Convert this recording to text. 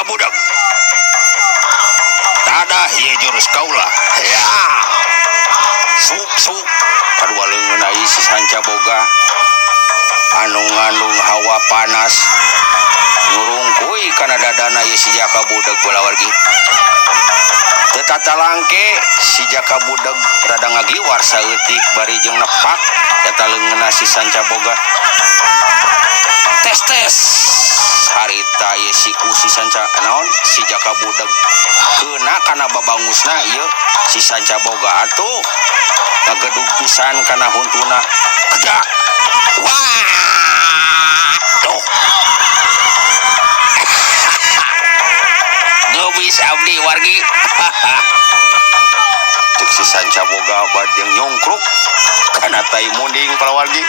budak tada ieu jurus kaula ya suk kadua leungeun ai si Sanca boga anu ngandung hawa panas ngurungkuy kana dadana ieu si Jaka budak bola wargi teu tatalangke si Jaka budak rada ngagliwar saeutik bari jeung nepak eta leungeunna si Sanca boga tes harita ieu si Sanca naon si Jaka budak keuna kana babangusna ieu si Sanca boga atuh ngagedug pisan kana huntuna kedak wah tuh geubis abdi wargi cek si Sanca boga bad jeung nyongkruk kana tai munding para wargi